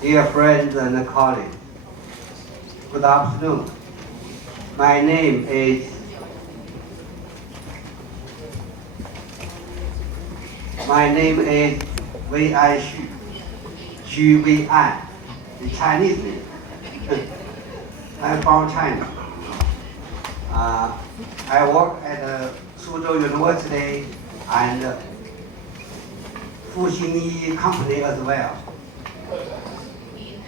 Dear friends and colleagues, good afternoon. My name is Weian Xu, Xu Weian, the Chinese name. I'm from China. I work at Suzhou University and Всемирный company as well.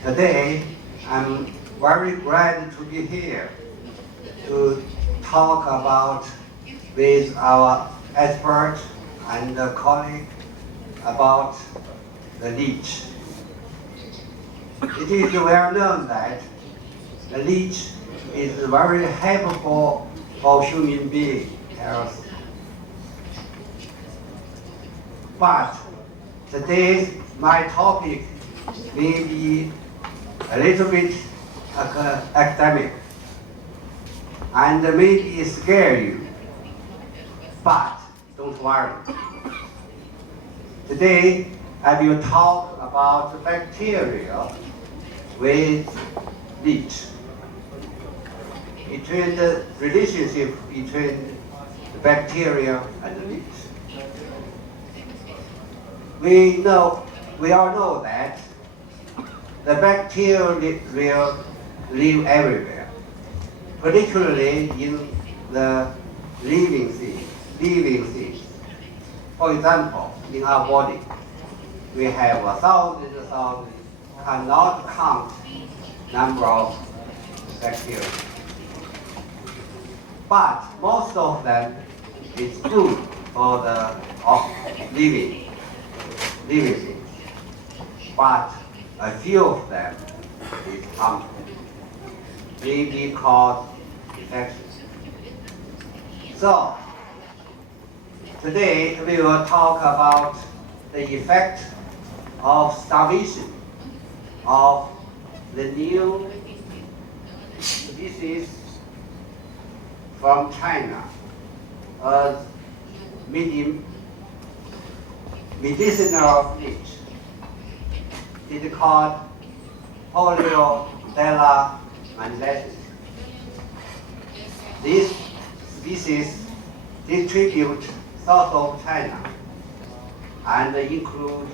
Today, I'm very glad to be here to talk about with our expert and colleague about the leech. It is well known that the leech is very helpful for human being health. But today, my topic may be a little bit academic and maybe scare you, but don't worry. Today, I will talk about bacteria with leech, between the relationship between the bacteria and the leech. We all know that the bacteria live everywhere, particularly in the living things. For example, in our body, we have thousands, cannot count number of bacteria. But most of them is good for the living things. But a few of them is harmful, maybe cause infections. So, today we will talk about the effect of starvation of the new species from China as medicinal leech. It's called Polio mandatus. This species distribute south of China and include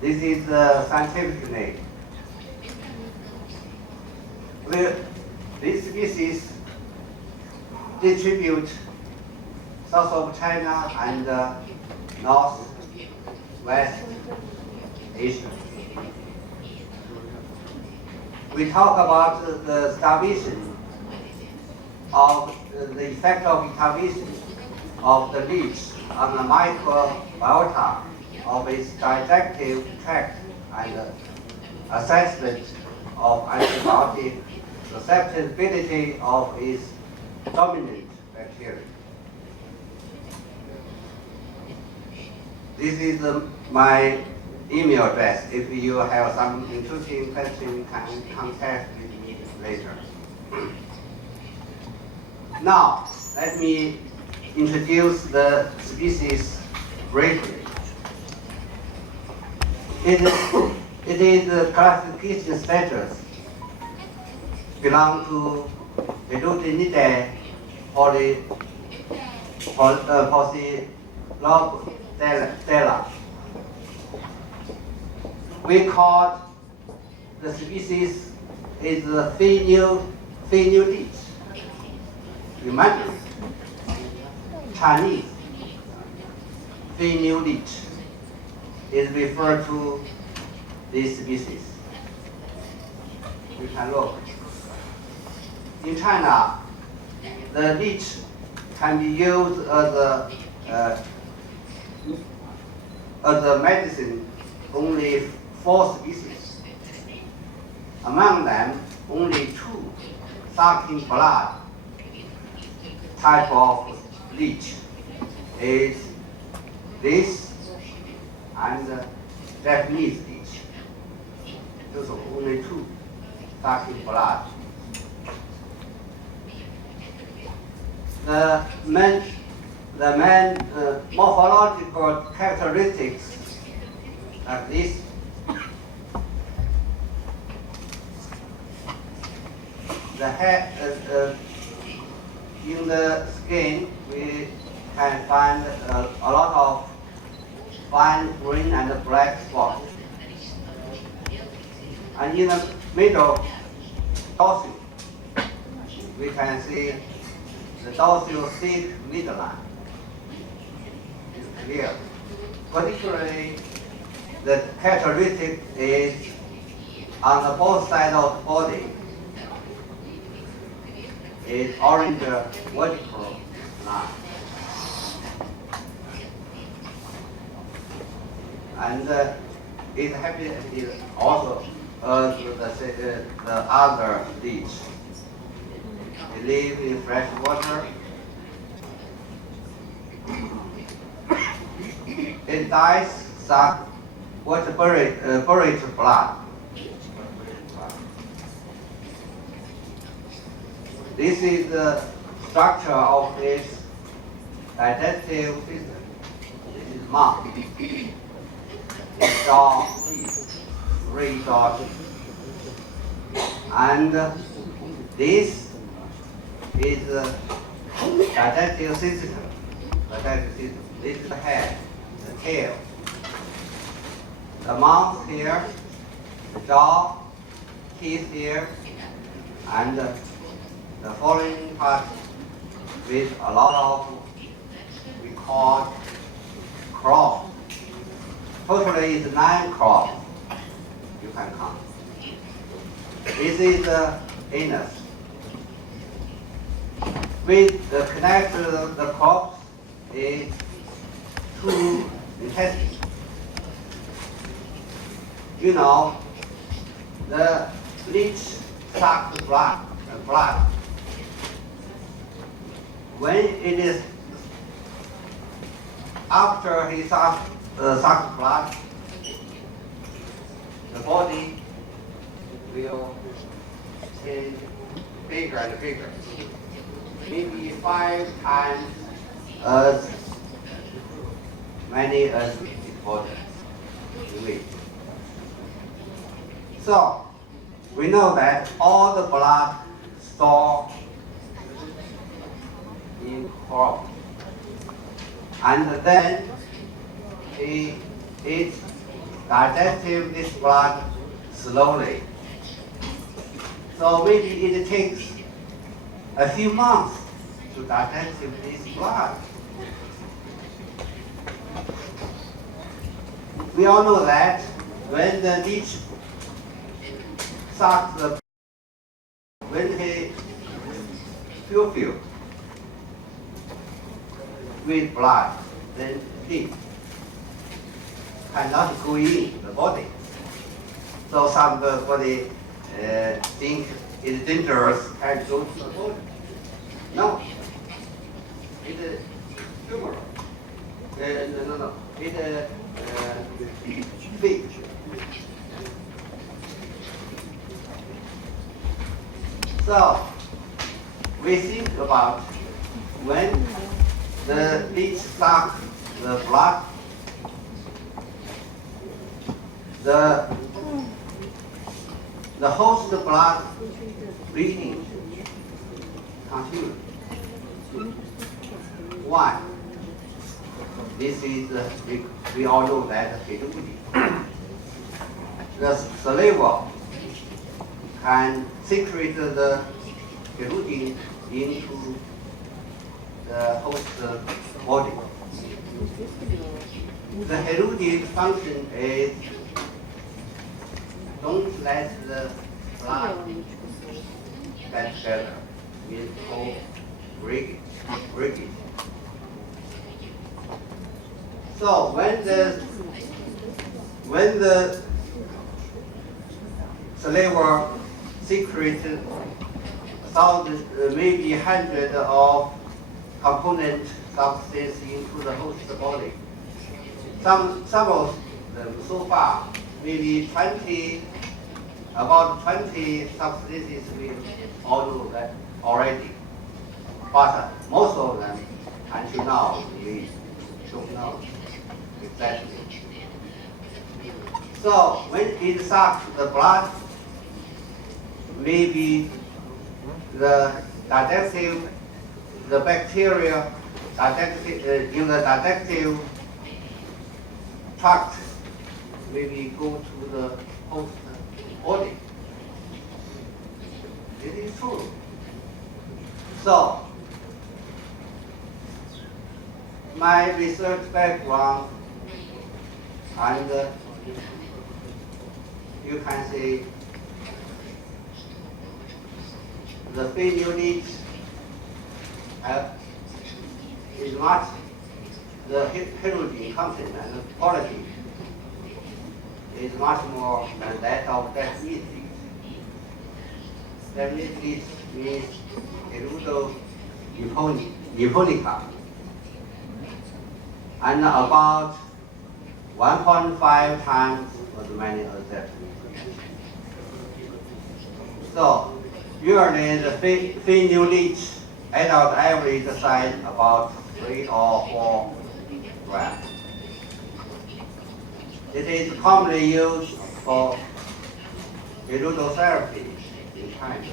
this is the scientific name. This species distribute south of China and northwest Asia. We talk about the starvation of the effect of starvation of the leech on the microbiota of its digestive tract and assessment of antibiotic susceptibility of its dominant bacteria. This is my email address. If you have some interesting question, you can contact with me later. Now, let me introduce the species briefly. It is the classification status belong to Hirudotherapy Congress. We call the species is the female leech. Remember, Chinese female leech is referred to this species. You can look. In China, the leech can be used as a medicine only 4 species. Among them, only 2 sucking blood type of leech is this and Japanese leech. Those are only 2 sucking blood. The main the main morphological characteristics like this. The hair, in the skin, we can find a lot of fine green and black spots. And in the middle dorsal, we can see the dorsal thick midline. It's clear. Particularly, the characteristic is on the both sides of the body is orange vertical line. And it happens also the other leech. It lives in fresh water. It dies suck buried blood. This is the structure of its digestive system. This is mouth. Jaw, three jaws. And this is the digestive system. This is the head, the tail. The mouth here, the jaw, teeth here, and the following part with a lot of, we call claws. Totally is 9 claws. You can count. This is the anus. With the connect the corpse is 2 intestines. You know, the leech sucks blood. When it is after he sucks blood, the body will get bigger and bigger, maybe 5 times as many as its body weight. So we know that all the blood stored in corpse, and then it digested this blood slowly. So maybe it takes a few months to digest this blood. We all know that when the leech sucks the, when he fulfills with blood, then he cannot go in the body. So somebody think it's dangerous and go to the body. No, it's humoral. No. It's fake. So we think about when the leech sucks the blood, the host blood bleeding continues. Why? This is we all know that the saliva can secrete the hirudin into the host body. The hirudin function is don't let the blood get together. It's called breakage. So when the saliva secretes thousands, maybe hundreds of component substances into the host body. Some of them so far, maybe about 20 substances we all know that already. But most of them until now, we don't know exactly. So when it sucks the blood, maybe the bacteria in the digestive tract maybe go to the host body. It is true. So my research background, and you can see the feed units is much the heterogeneity content and quality is much more than that of that meat. That meat means Hirudotherapy, and about 1.5 times as many as that meat. So usually the feed units adult average size about 3 or 4 grams. It is commonly used for girudotherapy in China,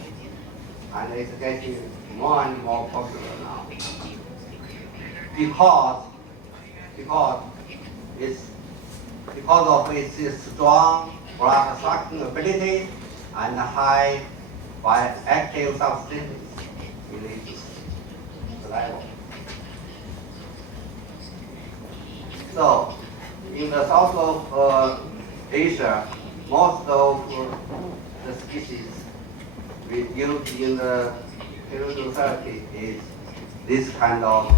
and it's getting more and more popular now because of its strong blood sucking ability and high bioactive substance in its saliva. So, in the south of Asia, most of the species we use in the hirudotherapy is this kind of.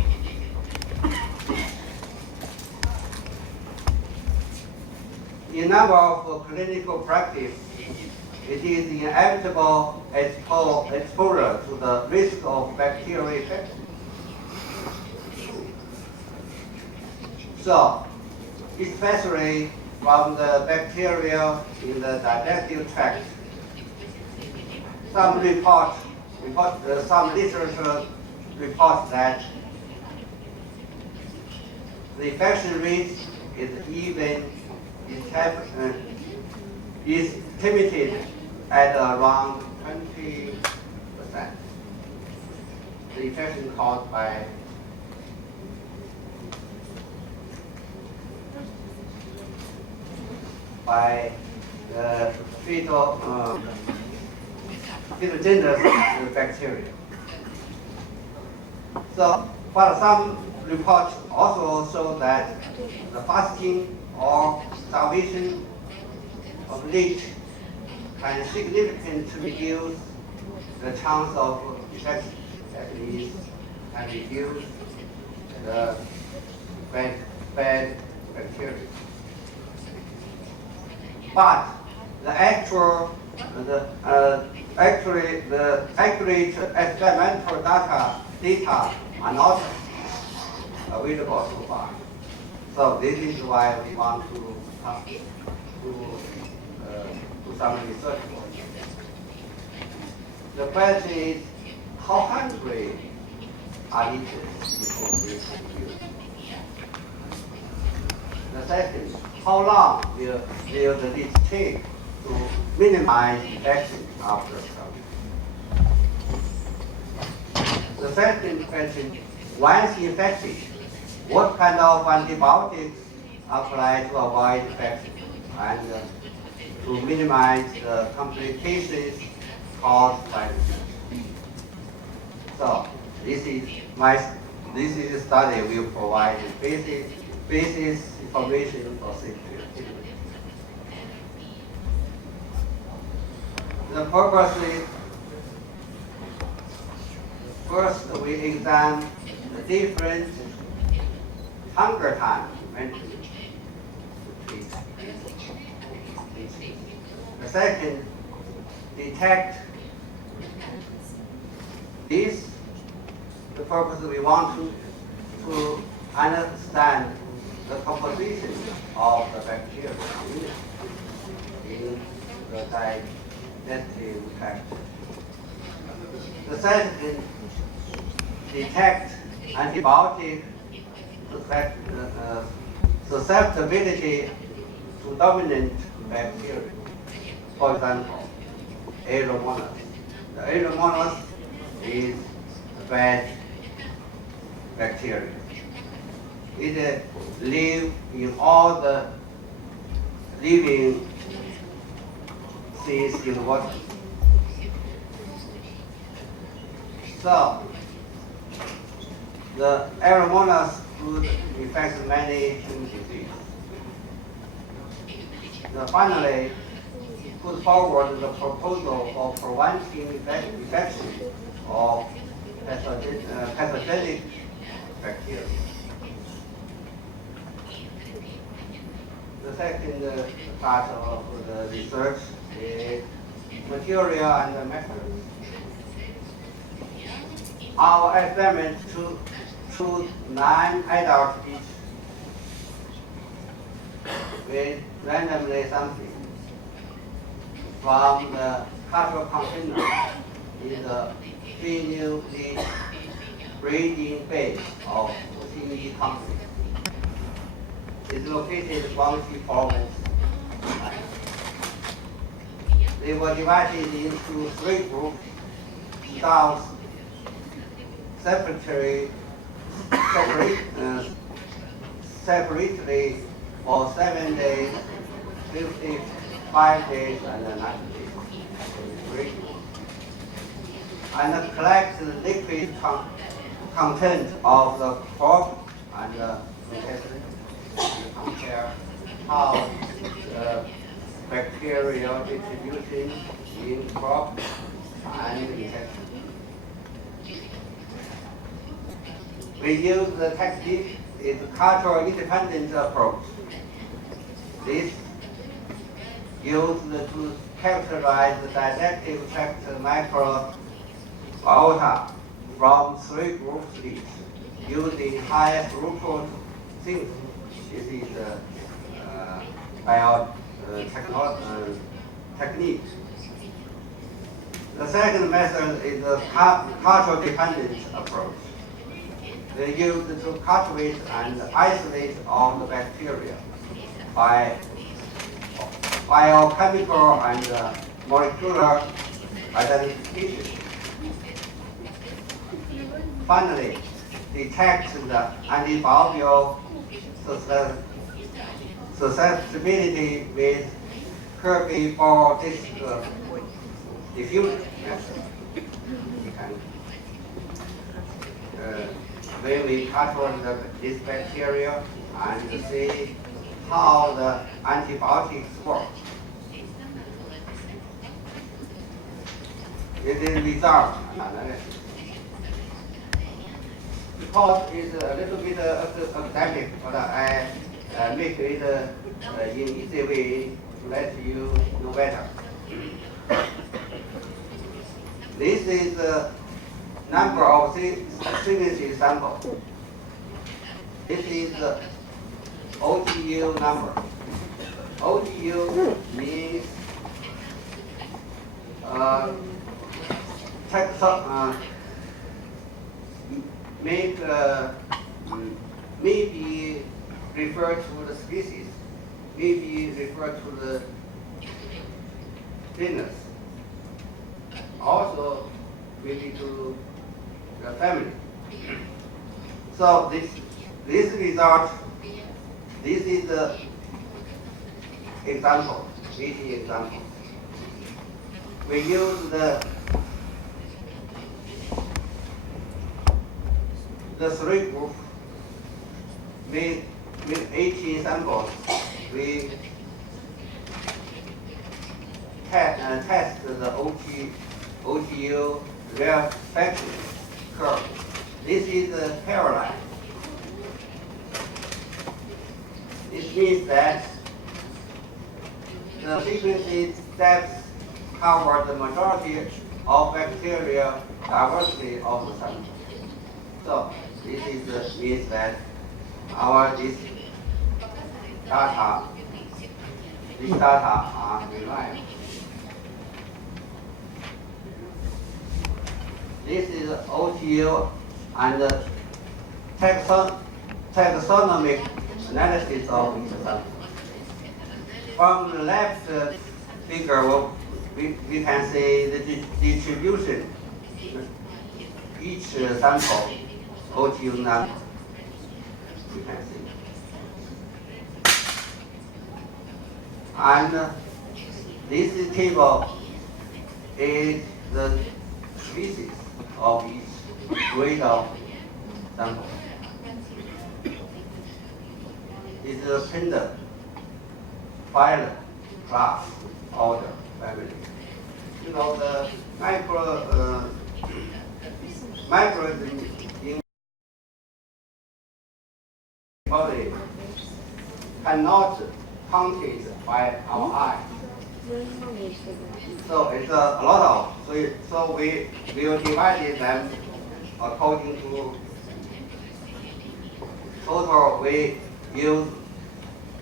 In number of clinical practice, it is inevitable exposure to the risk of bacterial infection. So, especially from the bacteria in the digestive tract, some literature report that the infection rate is limited at around 20%. The infection caused by the phytogenous bacteria. So, but some reports also show that the fasting or starvation of leech can significantly reduce the chance of infection. That means can reduce the bad bacteria. But the accurate experimental data are not available so far. So this is why we want to do some research work. The question is, how hungry are leeches before we use? The second, how long will the leech take to minimize infection after starving? The second question, once infected, what kind of antibiotics apply to avoid infection and to minimize the complications caused by infection? So this is a study will provide basis information for safety. The purpose is, first we examine the different hunger time mentally to treat. The second, detect this. The purpose we want to understand the composition of the bacteria in the digestive tract. The second, detect antibiotic susceptibility to dominant bacteria. For example, Aeromonas. The Aeromonas is bad bacteria. It lives in all the living things in the water. So, the Aeromonas could infect many human diseases. Finally, put forward the proposal of preventing infection of pathogenic bacteria. The second part of the research is material and methods. Our experiment choose 9 adult fish with randomly sampling from the cultural container in the female breeding base of Wuxi company. It's located in Jiangsu province. They were divided into 3 groups, dogs separately for 7 days, 55 days, and 90 days. And collect the liquid content of the crop and compare how the bacterial distribution in crop and infection. We use the technique is cultural independent approach. This used to characterize the digestive tract microbiota from 3 groups each, using high throughput things. This is technique. The second method is the cultural dependent approach. They use to cultivate and isolate all the bacteria by biochemical and molecular identification. Finally, detect the antibiotic susceptibility with herbivore diffusion method. When we culture this bacteria and see how the antibiotics work. It is result analysis. Because it's a little bit academic, but I make it in easy way to let you know better. This is the number of sequence samples. This is the OTU number. OTU means maybe refer to the species, maybe refer to the genus, also maybe to the family. So this result, this is the example, easy example. We use the 3 groups with 18 samples. We test the OTU reaction curve. This is the parallel. This means that the sequence steps cover the majority of bacteria diversity of the sample. So this means that this data are reliable. This is OTU and taxonomic analysis of each sample. From the left figure, we can see the distribution. Each sample, OTU number, you can see. And this table is the species of each grade of sample. It's a pendant, phylum, class, order, family. You know, the microorganism in body cannot counted by our eye. So it's a lot of, so we will divide them according to total. We use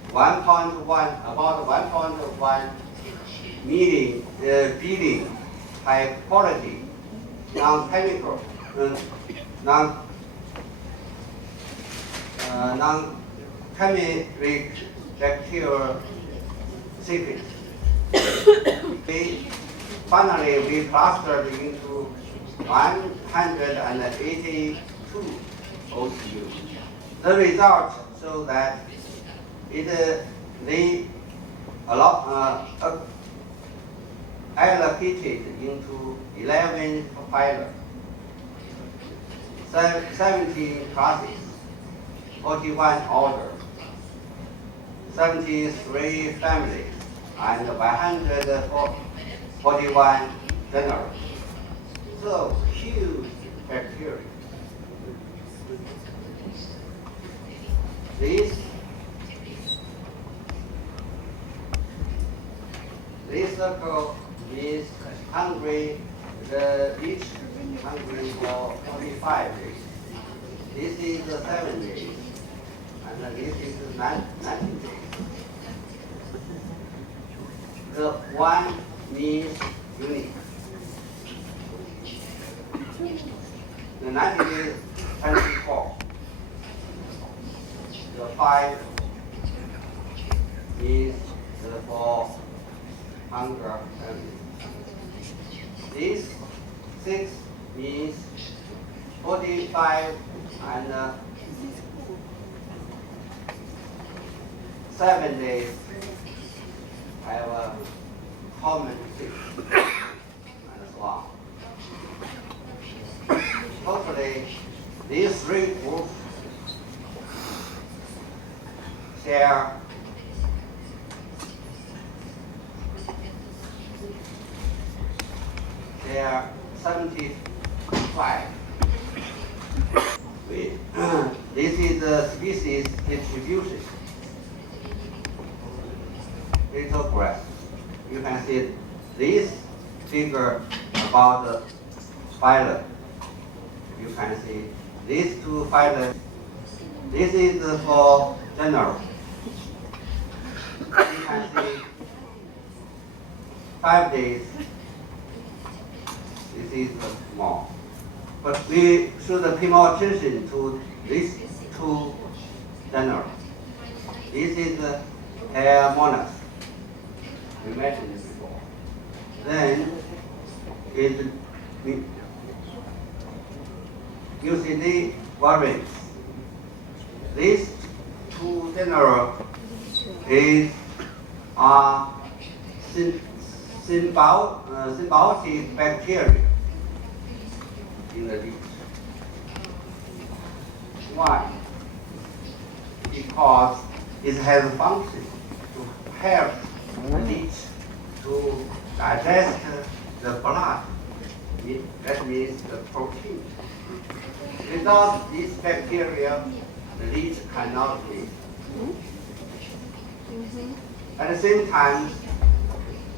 1.1, about 1.1 billion high quality, non-chemical, non-chemical bacterial sequence. Finally, we clustered into 182 OTU. The result shows that they allocated into 11 phylum, 17 classes, 41 orders, 73 families, and 141 genera. So huge bacteria. This circle is hungry, each hungry for 45 days. This is 7 days, and this is 19 days. The 1 means unique. The 90 days 24. The 5 is for hunger family. This 6 means 45 and 7 days have a common thing and so on. Totally, these 3 groups share 75. This is the species distribution. Lithographs. You can see this figure about the phylum. You can see these 2 phylum. This is for general. You can see 5 days. This is small. But we should pay more attention to these 2 genera. This is hair monas. We mentioned this before. Then UCD variants. These 2 genera are symbiotic bacteria in the leaf. Why? Because it has a function to help the leaf to digest the blood. That means the protein. Without this bacteria, the leaf cannot live. At the same time,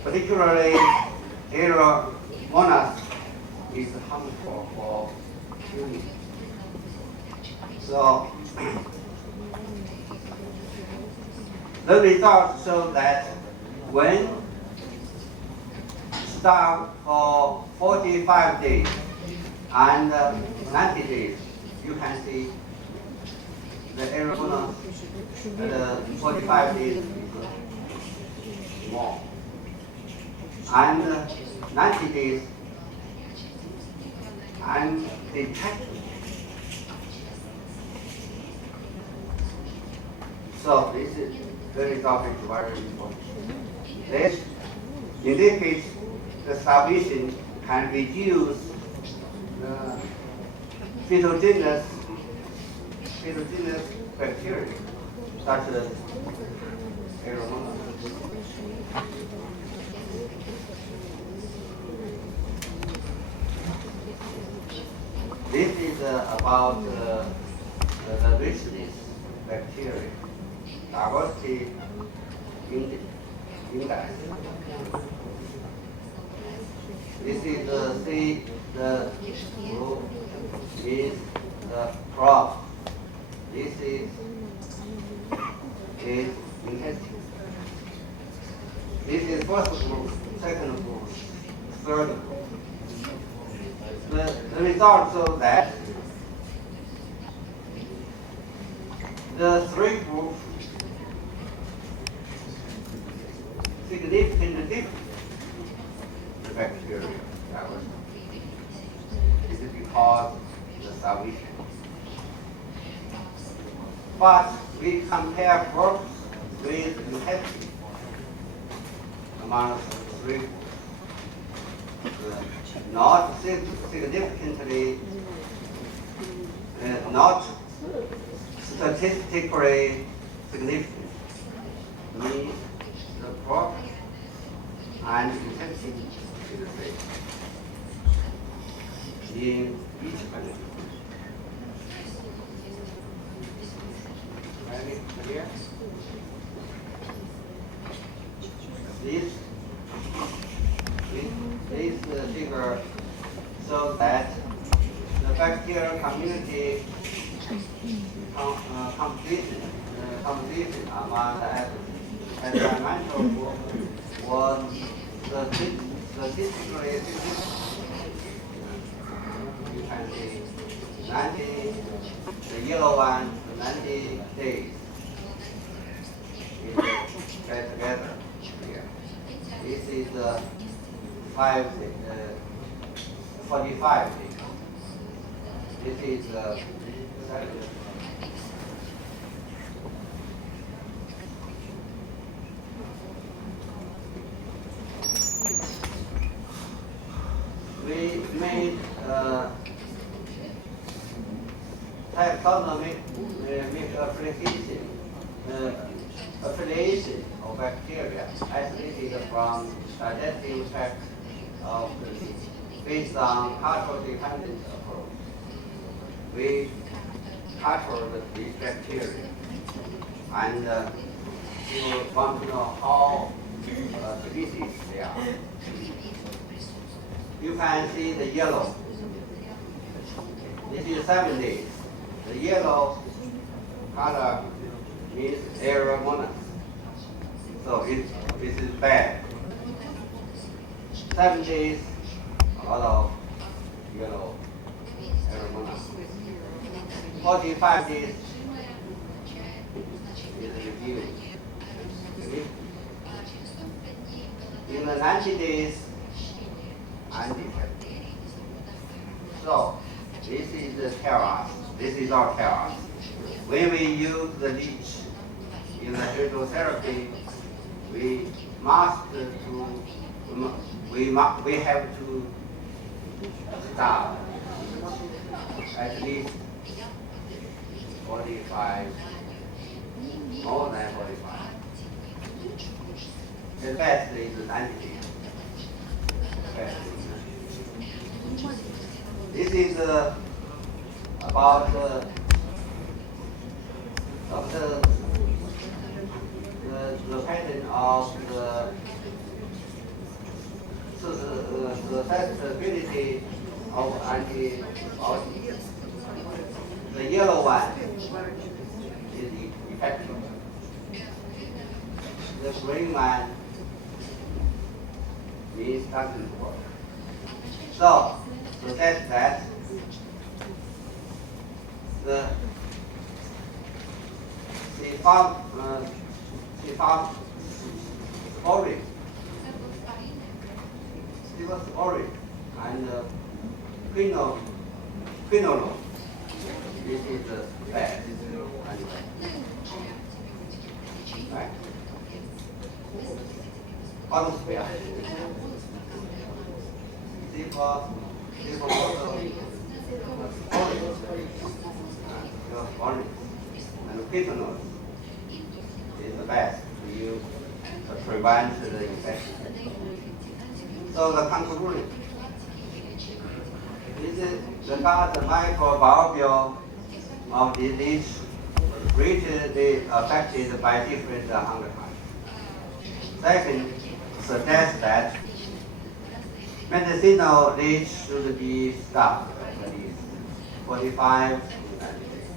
particularly monas is harmful for humans. So the results show that when starved for 45 days and 90 days, you can see the aromonas at 45 days is more. And 90 days and detected. So this is very topic very important. This indicates the starvation can reduce phytogenous bacteria such as aromonas. This is about the richness bacteria, diversity index. This is the blue is the crop. This is intestine. This is first group, second group, third group. The result shows that the three groups significantly different the bacteria diversity. This is because the starvation. But we compare groups with intestine among three groups. Not significantly, not statistically significant, means the crop and intestine is the same in each country. Any clear? This figure shows that the bacterial community composition among the environmental group was statistically significant. You can see 90, the yellow one, the 90 days is put together here. This is the 45 days. This is we made taxonomic affiliation of bacteria isolated from digestive tract of based on cultural dependent approach. We culture these bacteria and you want to know how species they are. You can see the yellow. This is 7 days. The yellow color means aromonas. So this is bad. 7 days, a lot of yellow aromonas. 45 days is reviewed. In the 90 days, undetected. So this is the chaos. This is our chaos. When we use the leech in the hirudotherapy, we have to stop at least 45, more than 45. The best is 90 days. This is about the pattern of the susceptibility of antibodies. The yellow one is effective. The green one means doesn't work. So that's that. orange. It was orange and quinolone. This is the bad. Right? Atmosphere. Orange and quinolone is the best to use to prevent the infection. So the conclusion is that the microbiome of disease greatly affected by different hungertypes. Second, suggests that medicinal leech should be stopped at least 45 to 90 days.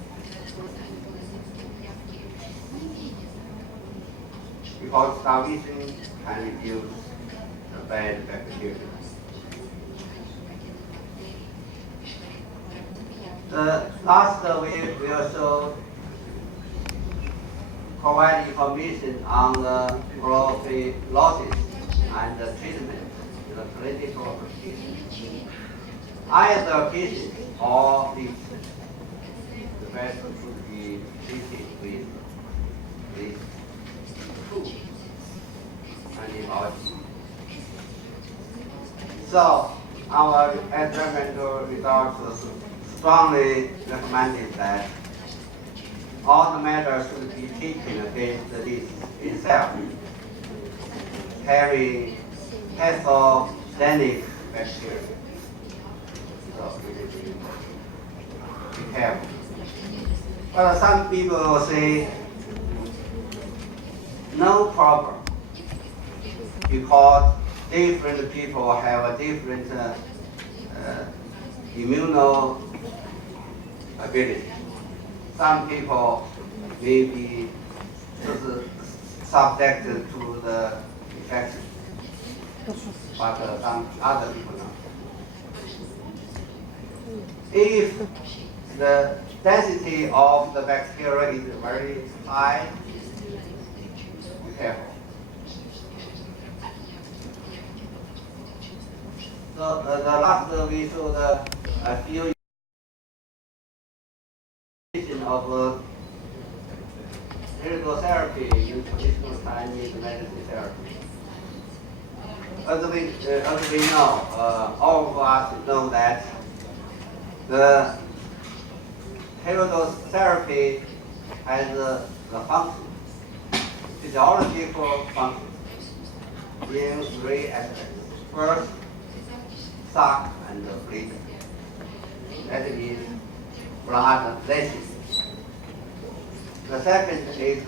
Because starvation can reduce the bad bacteria. The last week we also provide information on the prophylaxis and the treatment in the clinical application. Either patient or leech, the best should be treated with these two antibiotics. So our experimental results strongly recommended that all the measures should be taken against the disease itself, carrying pathogenic bacteria. So be careful. But some people say no problem because different people have a different immuno ability. Some people may be subjected to the infection, but some other people not. If the density of the bacteria is very high, be careful. So the last we showed a few of hirudotherapy in traditional Chinese medicine therapy. As we know, all of us know that the hirudotherapy has the function, physiological function, in three aspects. First, suck and bleed. That means blood letting. The second is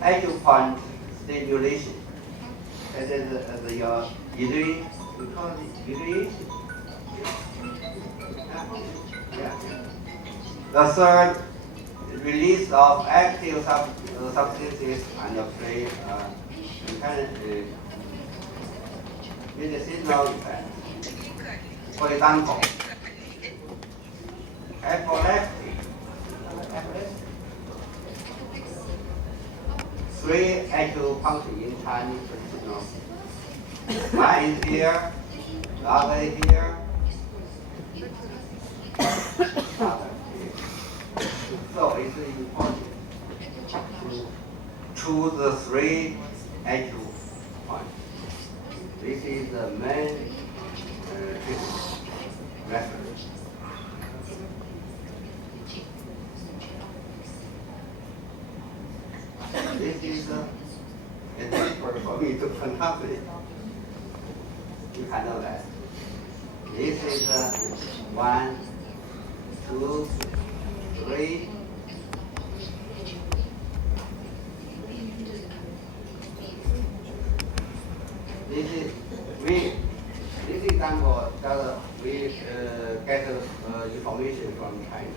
acupoint stimulation. That is your irrigation. We call it irrigation. Yeah. The third, release of active substances and play medicinal effect. For example, epilepsy. Three acupuncture in Chinese traditional. One is here, the other is here, the other here. So it's important to choose the three acupoints. This is the main method. This is difficult for me to pronounce it. You can know that. This is 1, 2, 3. This example that we get information from China.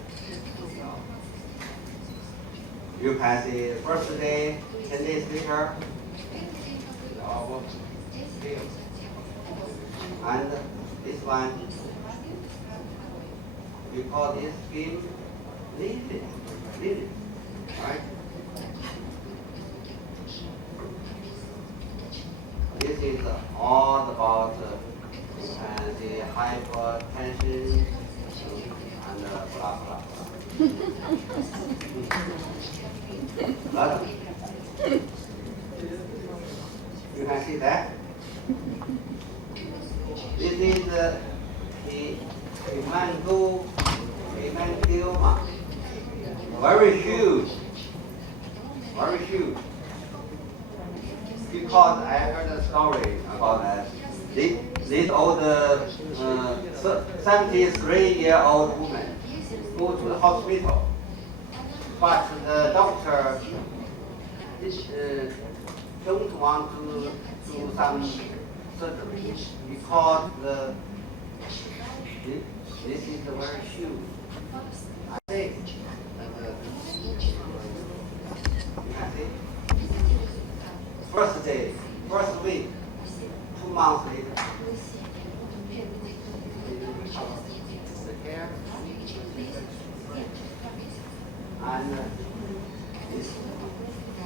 You can see first day, 10 days later, and this one, we call this skin lily. Right? This is all about the hypertension and blah blah blah. You can see that. This is the hemangioma. Very huge. Very huge. Because I heard a story about that. This old 73-year-old woman go to the hospital, but the doctor don't want to do some surgery because this is very huge. I think you can see. First day, first week, 2 months later. The care and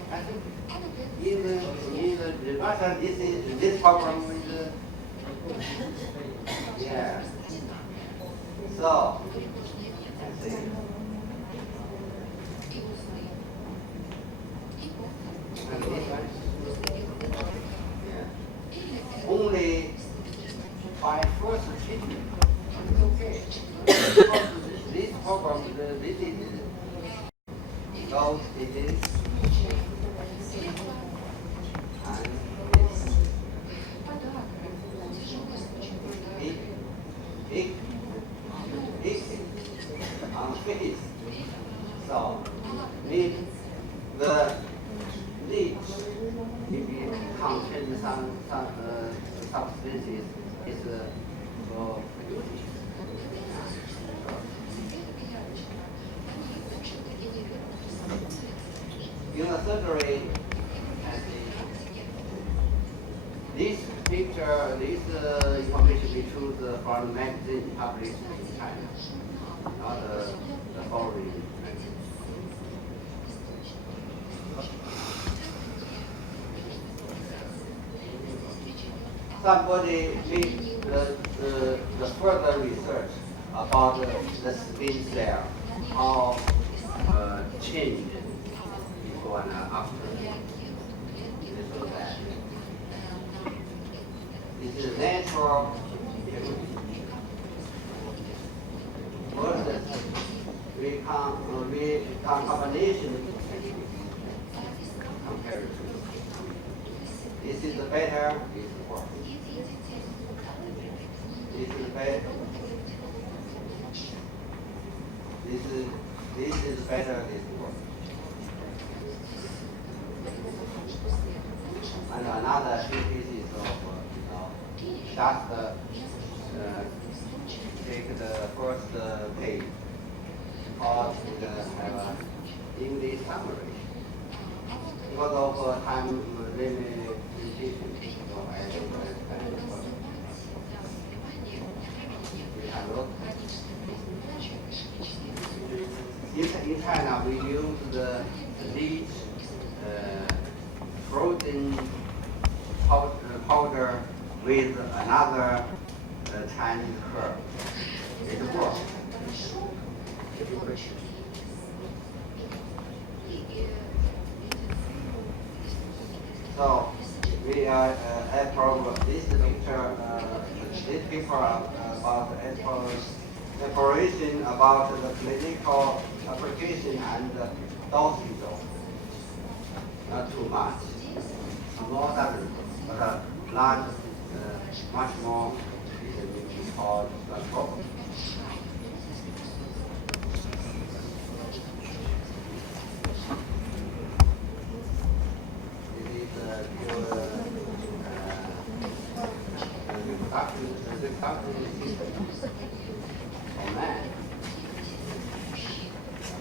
I think in the Russia, this problem is yeah. So let's see. And this one. Yeah. Only by first treatment, it's okay. Because this problem, this is those disease and unfinished. So need if you contain some substances is for in the surgery, this picture, this information we choose from magazine published in China, not the foreign magazine. Somebody did the further research about the skin cell, how changed before and after. This was that. This is natural versus recombination compared to. This is better, this is worse. This is better. This is better, this is worse. And another few pieces of just take the first page because we have an English summary. Because of time limitation, so I don't understand what we have looked. In China, we use the lead frozen powder with another Chinese herb. It works. So we are at problem. This picture, this paper about exploration about the clinical application and dosage. Not too much. Small doesn't, but a large, much more is called control. This is reproduction system for man.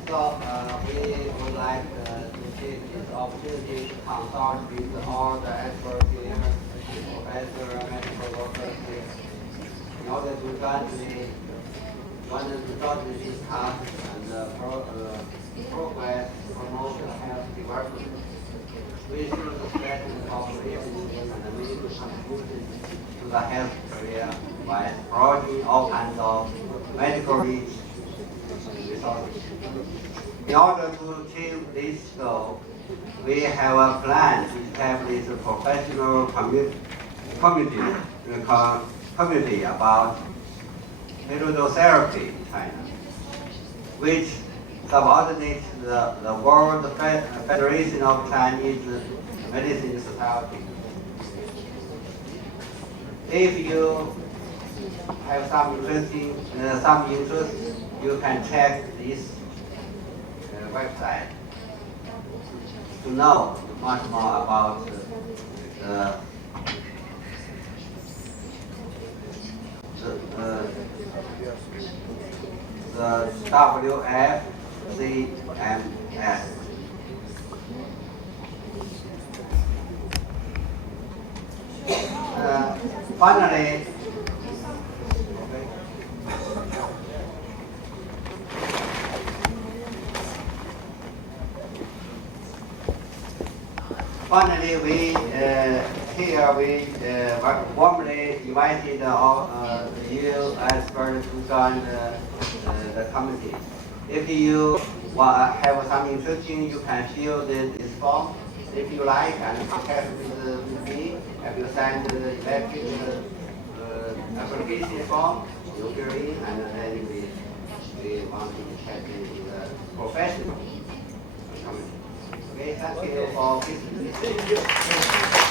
So we would like to take this opportunity to consult with all the experts here, professor, medical workers here, in order to gradually want to start this task and progress, promote health development. We should strengthen cooperation and make contributions to the health career by providing all kinds of medical resources. In order to achieve this goal, we have a plan to establish a professional community about hirudotherapy in China, which subordinates the World Federation of Chinese Medicine Society. If you have some interest, you can check this website to know much more about the WFCMS. Finally, we warmly invited all you experts to join the committee. If you have some interest, you can fill this form if you like and contact with me. If you send the electric application form, you fill in and then we want to check in the professional committee. Okay, thank you for listening.